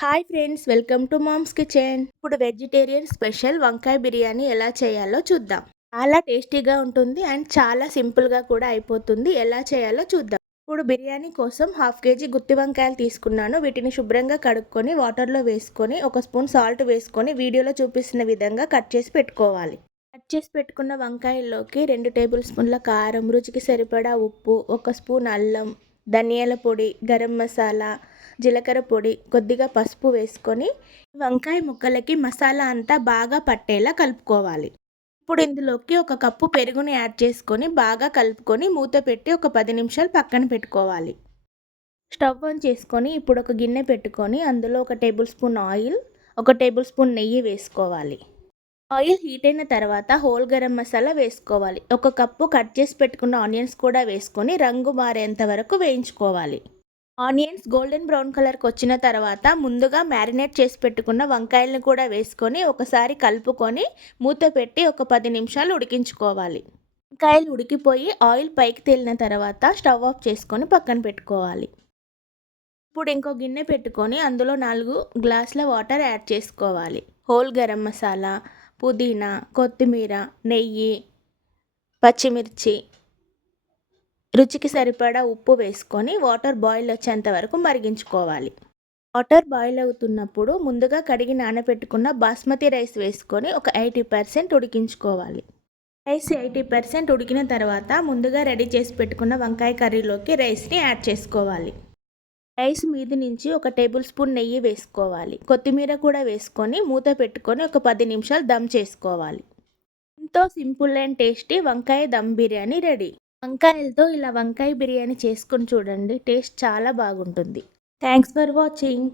Hi friends, welcome to mom's kitchen. ఇప్పుడు vegetarian special వంకాయ బిర్యానీ ఎలా చేయాలో చూద్దాం. చాలా టేస్టీగా ఉంటుంది అండ్ చాలా సింపుల్గా కూడా అయిపోతుంది. ఎలా చేయాలో చూద్దాం. ఇప్పుడు బిర్యానీ కోసం హాఫ్ కేజీ గుత్తి వంకాయలు తీసుకున్నాను. వీటిని శుభ్రంగా కడుక్కొని వాటర్లో వేసుకొని ఒక స్పూన్ సాల్ట్ వేసుకొని వీడియోలో చూపిస్తున్న విధంగా కట్ చేసి పెట్టుకోవాలి. కట్ చేసి పెట్టుకున్న వంకాయల్లోకి 2 టేబుల్ స్పూన్ల కారం, రుచికి సరిపడా ఉప్పు, 1 స్పూన్ అల్లం, ధనియాల పొడి, గరం మసాలా, జీలకర్ర పొడి, కొద్దిగా పసుపు వేసుకొని వంకాయ ముక్కలకి మసాలా అంతా బాగా పట్టేలా కలుపుకోవాలి. ఇప్పుడు ఇందులోకి 1 కప్పు పెరుగుని యాడ్ చేసుకొని బాగా కలుపుకొని మూత పెట్టి ఒక 10 నిమిషాలు పక్కన పెట్టుకోవాలి. స్టవ్ ఆన్ చేసుకొని ఇప్పుడు ఒక గిన్నె పెట్టుకొని అందులో 1 table spoon oil, 1 table spoon నెయ్యి వేసుకోవాలి. ఆయిల్ హీట్ అయిన తర్వాత హోల్ గరం మసాలా వేసుకోవాలి. 1 కప్పు కట్ చేసి పెట్టుకున్న ఆనియన్స్ కూడా వేసుకొని రంగు మారేంత వరకు వేయించుకోవాలి. ఆనియన్స్ గోల్డెన్ బ్రౌన్ కలర్కి వచ్చిన తర్వాత ముందుగా మ్యారినేట్ చేసి పెట్టుకున్న వంకాయలను కూడా వేసుకొని ఒకసారి కలుపుకొని మూత పెట్టి ఒక 10 నిమిషాలు ఉడికించుకోవాలి. వంకాయలు ఉడికిపోయి ఆయిల్ పైకి తేలిన తర్వాత స్టవ్ ఆఫ్ చేసుకొని పక్కన పెట్టుకోవాలి. ఇప్పుడు ఇంకో గిన్నె పెట్టుకొని అందులో 4 గ్లాసుల వాటర్ యాడ్ చేసుకోవాలి. హోల్ గరం మసాలా, పుదీనా, కొత్తిమీర, నెయ్యి, పచ్చిమిర్చి, రుచికి సరిపడా ఉప్పు వేసుకొని వాటర్ బాయిల్ వచ్చేంత వరకు మరిగించుకోవాలి. వాటర్ బాయిల్ అవుతున్నప్పుడు ముందుగా కడిగి నానబెట్టుకున్న బాస్మతి రైస్ వేసుకొని ఒక 80% ఉడికించుకోవాలి. రైస్ 80% ఉడికిన తర్వాత ముందుగా రెడీ చేసి పెట్టుకున్న వంకాయ కర్రీలోకి రైస్ని యాడ్ చేసుకోవాలి. రైస్ మీద నుంచి 1 టేబుల్ స్పూన్ నెయ్యి వేసుకోవాలి. కొత్తిమీర కూడా వేసుకొని మూత పెట్టుకొని ఒక 10 నిమిషాలు దమ్ చేసుకోవాలి. ఎంతో సింపుల్ అండ్ టేస్టీ వంకాయ దమ్ బిర్యానీ రెడీ. వంకాయలతో ఇలా వంకాయ బిర్యానీ చేసుకొని చూడండి, టేస్ట్ చాలా బాగుంటుంది. Thanks for watching.